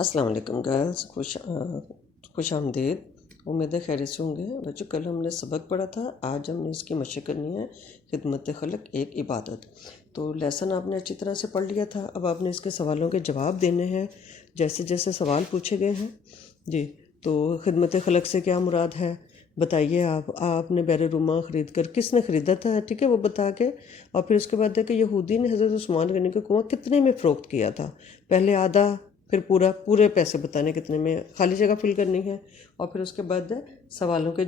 السلام علیکم گرلز، خوش آمدید۔ امید ہے خیریت سے ہوں گے بچوں۔ کل ہم نے سبق پڑھا تھا، آج ہم نے اس کی مشق کرنی ہے، خدمت خلق ایک عبادت۔ تو لیسن آپ نے اچھی طرح سے پڑھ لیا تھا، اب آپ نے اس کے سوالوں کے جواب دینے ہیں جیسے جیسے سوال پوچھے گئے ہیں۔ جی، تو خدمت خلق سے کیا مراد ہے بتائیے آپ نے بیر روما خرید کر کس نے خریدا تھا، ٹھیک ہے، وہ بتا کے، اور پھر اس کے بعد ہے کہ یہودی نے حضرت عثمان غنی کا کنواں کتنے میں فروخت کیا تھا، پہلے آدھا پھر پورے پیسے بتانے کتنے میں، خالی جگہ فل کرنی ہے، اور پھر اس کے بعد سوالوں کے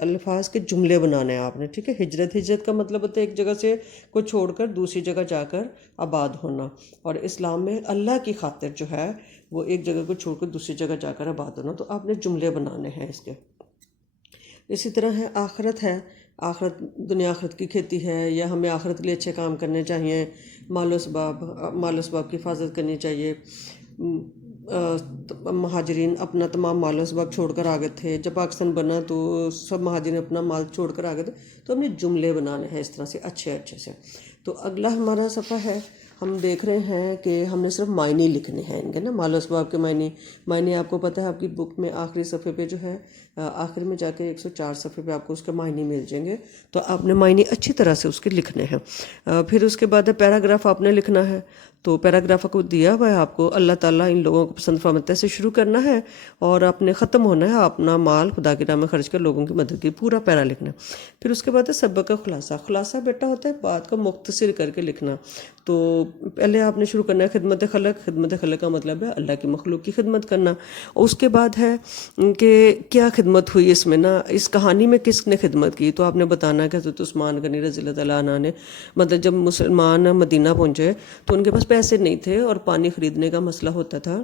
الفاظ کے جملے بنانے ہیں آپ نے، ٹھیک ہے۔ ہجرت کا مطلب ہوتا ہے ایک جگہ سے کو چھوڑ کر دوسری جگہ جا کر آباد ہونا، اور اسلام میں اللہ کی خاطر جو ہے وہ ایک جگہ کو چھوڑ کر دوسری جگہ جا کر آباد ہونا، تو آپ نے جملے بنانے ہیں اس کے۔ اسی طرح ہے آخرت، دنیا آخرت کی کھیتی ہے، یا ہمیں آخرت کے لیے اچھے کام کرنے چاہیے، مال و اسباب کی حفاظت کرنی چاہیے۔ مہاجرین اپنا تمام مال و اسباب چھوڑ کر آ گئے تھے، جب پاکستان بنا تو سب مہاجرین اپنا مال چھوڑ کر آ گئے تھے، تو ہم نے جملے بنانے ہیں اس طرح سے اچھے سے۔ تو اگلا ہمارا صفحہ ہے، ہم دیکھ رہے ہیں کہ ہم نے صرف معنی لکھنے ہیں ان کے نا، مال و اسباب کے معنی آپ کو پتہ ہے، آپ کی بک میں آخری صفحے پہ جو ہے، آخر میں جا کے 104 صفحے پہ آپ کو اس کے معنی مل جائیں گے، تو آپ نے معنی اچھی طرح سے اس کے لکھنے ہیں۔ پھر اس کے بعد پیراگراف آپ نے لکھنا ہے، تو پیراگراف کو دیا ہوا ہے آپ کو، اللہ تعالیٰ ان لوگوں کو پسند فرماتے سے شروع کرنا ہے، اور آپ نے ختم ہونا ہے اپنا مال خدا کے راہ میں خرچ کر لوگوں کی مدد کی، پورا پیرا لکھنا ہے۔ پھر اس کے بعد ہے سبق کا خلاصہ بیٹا ہوتا ہے بات کو مختصر کر کے لکھنا۔ تو پہلے آپ نے شروع کرنا ہے خدمت خلق کا مطلب ہے اللہ کی مخلوق کی خدمت کرنا، اور اس کے بعد ہے کہ کیا خدمت ہوئی اس میں نا، اس کہانی میں کس نے خدمت کی، تو آپ نے بتانا ہے کہ حضرت عثمان غنی رضی اللہ تعالیٰ عنہ نے، مطلب جب مسلمان مدینہ پہنچے تو ان کے پاس پیسے نہیں تھے اور پانی خریدنے کا مسئلہ ہوتا تھا،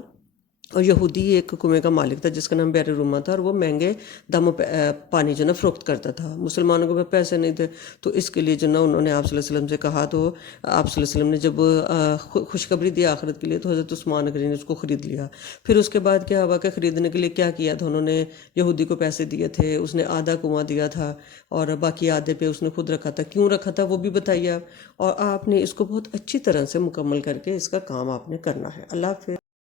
اور یہودی ایک کنویں کا مالک تھا جس کا نام بیر روما تھا، اور وہ مہنگے داموں پہ پانی جو نا فروخت کرتا تھا، مسلمانوں کے پاس پیسے نہیں تھے، تو اس کے لیے جو نا انہوں نے آپ صلی اللہ علیہ وسلم سے کہا، تو آپ صلی اللہ علیہ وسلم نے جب خوشخبری دی آخرت کے لیے، تو حضرت عثمان غنی نے اس کو خرید لیا۔ پھر اس کے بعد کیا ہوا کہ خریدنے کے لیے کیا کیا تھا انہوں نے، یہودی کو پیسے دیے تھے، اس نے آدھا کنواں دیا تھا اور باقی آدھے پہ اس نے خود رکھا تھا، کیوں رکھا تھا وہ بھی بتائیے آپ، اور آپ نے اس کو بہت اچھی طرح سے مکمل کر کے اس کا کام آپ نے کرنا ہے۔ اللہ حافظ۔